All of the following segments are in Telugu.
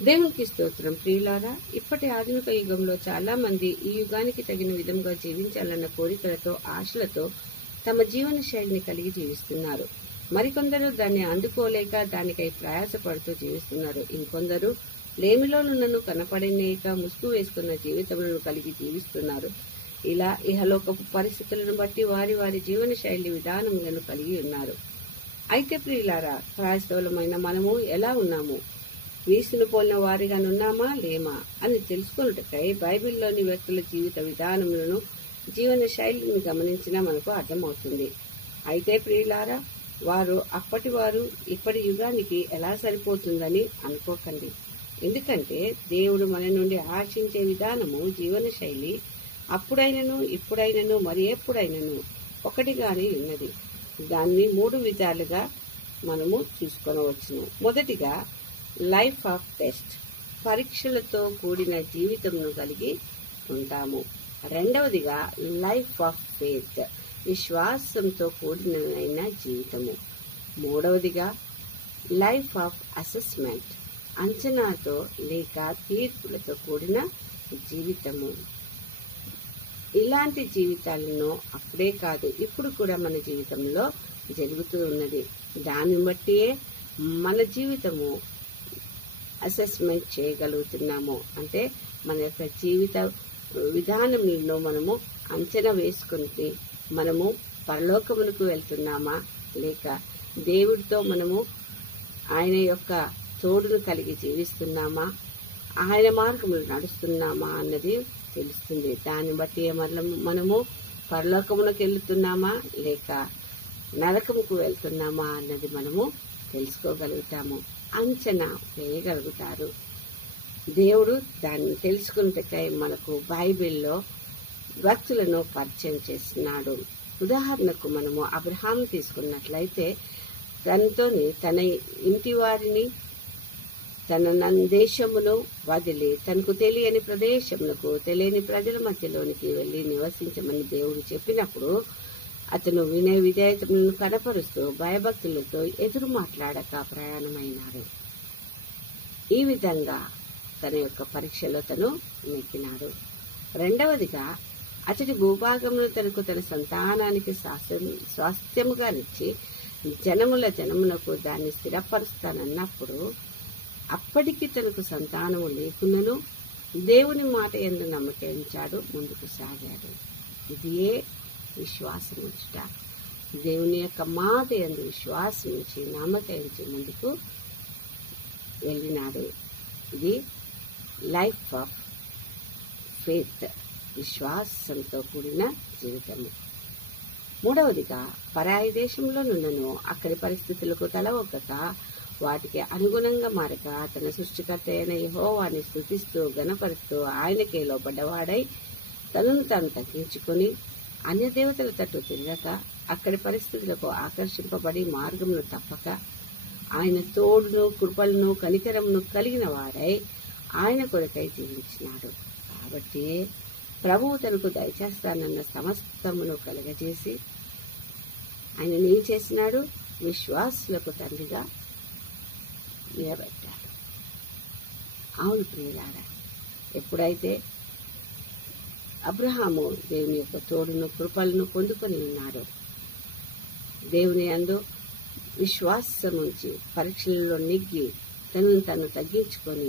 దేవునికి స్తోత్రం. ప్రియులారా, ఇప్పటి ఆధునిక యుగంలో చాలా మంది ఈ యుగానికి తగిన విధంగా జీవించాలన్న కోరికలతో, ఆశలతో తమ జీవన శైలిని కలిగి జీవిస్తున్నారు. మరికొందరు దాన్ని అందుకోలేక దానికై ప్రయాసపడుతూ జీవిస్తున్నారు. ఇంకొందరు లేమిలోనున్నను కనపడనేక ముసుగు వేసుకున్న జీవితములను కలిగి జీవిస్తున్నారు. ఇలా ఇహలోకపు పరిస్థితులను బట్టి వారి వారి జీవన శైలి విధానములను కలిగి ఉన్నారు. అయితే ప్రియులారా, క్రైస్తవులమైన మనము ఎలా ఉన్నాము? క్రీస్తును పోలిన వారిగానున్నామా లేమా అని తెలుసుకున్నట్టుకై బైబిల్లోని వ్యక్తుల జీవిత విధానములను, జీవన శైలిని గమనించినా మనకు అర్థమవుతుంది. అయితే ప్రియులారా, వారు అప్పటి వారు ఇప్పటి యుగానికి ఎలా సరిపోతుందని అనుకోకండి. ఎందుకంటే దేవుడు మన నుండి ఆశించే విధానము, జీవన శైలి అప్పుడైనను, ఇప్పుడైనను, మరి ఎప్పుడైనను ఒకటిగానే ఉన్నది. దాన్ని 3 విధాలుగా మనము చూసుకొనవచ్చును. మొదటిగా లైఫ్ ఆఫ్ టెస్ట్, పరీక్షలతో కూడిన జీవితంను కలిగి ఉంటాము. రెండవదిగా లైఫ్ ఆఫ్ ఫెయిత్, విశ్వాసంతో కూడిన జీవితము. మూడవదిగా లైఫ్ ఆఫ్ అసెస్మెంట్, అంచనాతో లేక తీర్పులతో కూడిన జీవితము. ఇలాంటి జీవితాలను అప్పుడే కాదు, ఇప్పుడు కూడా మన జీవితంలో జరుగుతూ ఉన్నది. దాన్ని బట్టి మన జీవితము అసెస్మెంట్ చేయగలుగుతున్నాము. అంటే మన యొక్క జీవిత విధానంలో మనము అంచనా వేసుకుంటే మనము పరలోకమునకు వెళ్తున్నామా, లేక దేవుడితో మనము ఆయన యొక్క తోడును కలిగి జీవిస్తున్నామా, ఆయన మార్గములు నడుస్తున్నామా అన్నది తెలుస్తుంది. దాన్ని బట్టి మనము పరలోకమునకు వెళ్తున్నామా లేక నరకముకు వెళ్తున్నామా అన్నది మనము తెలుసుకోగలుగుతాము, అంచనా వేయగలుగుతారు. దేవుడు దాన్ని తెలుసుకున్నట్టుకై మనకు బైబిల్లో భక్తులను పరిచయం చేస్తున్నాడు. ఉదాహరణకు మనము అబ్రహాము తీసుకున్నట్లయితే తన ఇంటి వారిని, తన దేశమును వదిలి తనకు తెలియని ప్రదేశములకు, తెలియని ప్రజల మధ్యలోనికి వెళ్లి నివసించమని దేవుడు చెప్పినప్పుడు అతను వినయ విధేయతలను కనపరుస్తూ భయభక్తులతో ఎదురు మాట్లాడక ప్రయాణమైనాడు. ఈ విధంగా తన యొక్క పరీక్షలో తను నెగ్గినాడు. రెండవదిగా అతడి భూభాగమును తన సంతానానికి స్వాస్థ్యముగా ఇచ్చి జనమునకు దాన్ని స్థిరపరుస్తానన్నప్పుడు అప్పటికి తనకు సంతానము లేకున్నను దేవుని మాట యందు నమ్మకం ఉంచాడు, ముందుకు సాగాడు. ఇదే విశ్వాసం ఉంచుట. దేవుని యొక్క మాట యందు విశ్వాసం ఉంచి నమ్మకం ఉంచి ముందుకు వెళ్ళినాడు. ఇది లైఫ్ ఆఫ్ ఫెయిత్, విశ్వాసంతో కూడిన జీవితము. మూడవదిగా పరాయి దేశంలో నున్నను అక్కడి పరిస్థితులకు తల ఒక్కక వాటికి అనుగుణంగా మారక తన సృష్టికర్త అయిన యెహోవాని స్తుతిస్తూ గణపరుస్తూ ఆయనకే లోబడ్డవాడై తనను తాను తగ్గించుకొని అన్య దేవతల తట్టు తిరగక అక్కడి పరిస్థితులకు ఆకర్షింపబడి మార్గమును తప్పక ఆయన తోడును, కృపలను, కనికరమును కలిగిన వాడై ఆయన కొరకై జీవించినాడు. కాబట్టి ప్రభువు తనకు దయచేస్తానన్న సమస్తమును కలగజేసి ఆయన ఏం చేసినాడు? విశ్వాసులకు తండ్రిగా నిలబెట్టాడు. అవును ప్రియులారా, ఎప్పుడైతే అబ్రహాము దేవుని యొక్క తోడును, కృపలను పొందుకొని ఉన్నాడు, దేవుని యందు విశ్వాసం ఉంచి పరీక్షలలో నెగ్గి తనను తను తగ్గించుకొని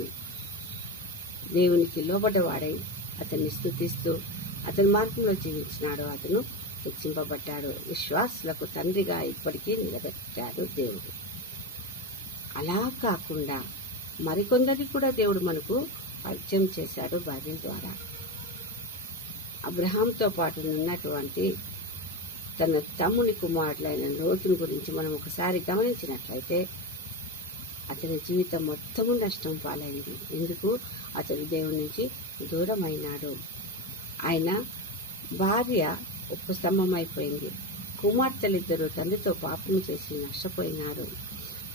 దేవునికి లోబడ్డవాడై అతన్ని స్తుతిస్తూ అతని మార్గంలో జీవించినాడు. అతను హెచ్చింపబడ్డాడు. విశ్వాసులకు తండ్రిగా ఇప్పటికీ నిలబెట్టాడు దేవుడు. అలా కాకుండా మరికొందరికి కూడా దేవుడు మనకు పరిచయం చేశాడు బైబిల్ ద్వారా. అబ్రహాంతో పాటు ఉన్నటువంటి తన తమ్ముని కుమారుడైన లోతుని గురించి మనం ఒకసారి గమనించినట్లయితే అతని జీవితం మొత్తము నష్టం పాలైంది. ఎందుకు? అతడు దేవుడి నుంచి దూరమైనాడు. ఆయన భార్య ఉపస్తంభమైపోయింది. కుమార్తెలిద్దరూ తండ్రితో పాపము చేసి నష్టపోయినారు.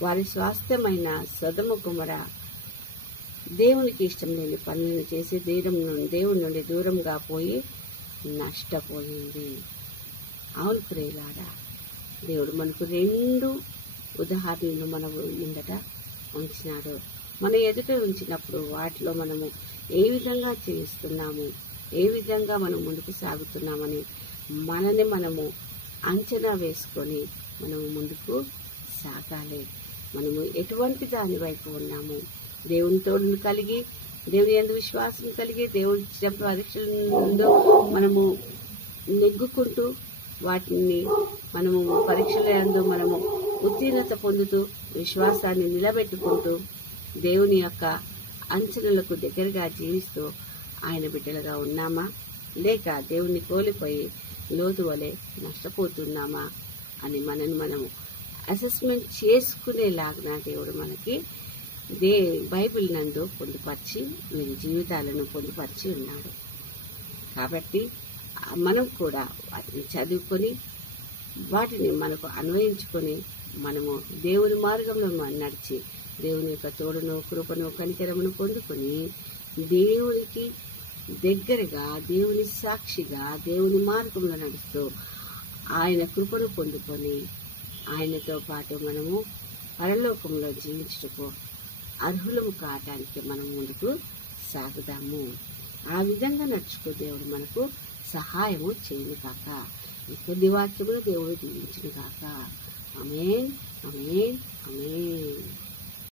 వారి స్వాస్థ్యమైన సొదొమ కుమార దేవునికి ఇష్టం లేని పనులను చేసి దేవుని నుండి దూరంగా పోయి నష్టపోయింది. అవును ప్రియులారా, దేవుడు మనకు 2 ఉదాహరణలు మన ముందట ఉంచినాడు. మన ఎదుట ఉంచినప్పుడు వాటిలో మనము ఏ విధంగా చేస్తున్నాము, ఏ విధంగా మనం ముందుకు సాగుతున్నామని మనని మనము అంచనా వేసుకొని మనము ముందుకు సాగాలి. మనము ఎటువంటి దాని వైపు ఉన్నాము, దేవుని తోడును కలిగి, దేవుని యందు విశ్వాసం కలిగి, దేవుని ఇచ్చిన పరీక్షల మనము నెగ్గుకుంటూ వాటిని మనము పరీక్షల యందు మనము ఉత్తీర్ణత పొందుతూ విశ్వాసాన్ని నిలబెట్టుకుంటూ దేవుని యొక్క అంచనలకు దగ్గరగా జీవిస్తూ ఆయన బిడ్డలుగా ఉన్నామా, లేక దేవుణ్ణి కోల్పోయి లోతు వలె నష్టపోతున్నామా అని మనని మనము అసెస్మెంట్ చేసుకునేలాగా దేవుడు మనకి బైబిల్ నందు పొందుపరిచి వీరి జీవితాలను పొందుపరిచి ఉన్నాడు. కాబట్టి మనం కూడా వాటిని చదువుకొని వాటిని మనకు అన్వయించుకొని మనము దేవుని మార్గంలో నడిచి దేవుని యొక్క తోడును, కృపను, కనికరమును పొందుకొని దేవునికి దగ్గరగా, దేవుని సాక్షిగా, దేవుని మార్గంలో నడుస్తూ ఆయన కృపను పొందుకొని ఆయనతో పాటు మనము పరలోకంలో జీవించుటకు అర్హులము కావటానికి మనం ముందుకు సాగుదాము. ఆ విధంగా నడుచుకో దేవుడు మనకు సహాయము చేయను కాక. ఈ కొద్ది వాక్యములు దేవుడు దీవించును కాక. ఆమేన్, ఆమేన్, ఆమేన్.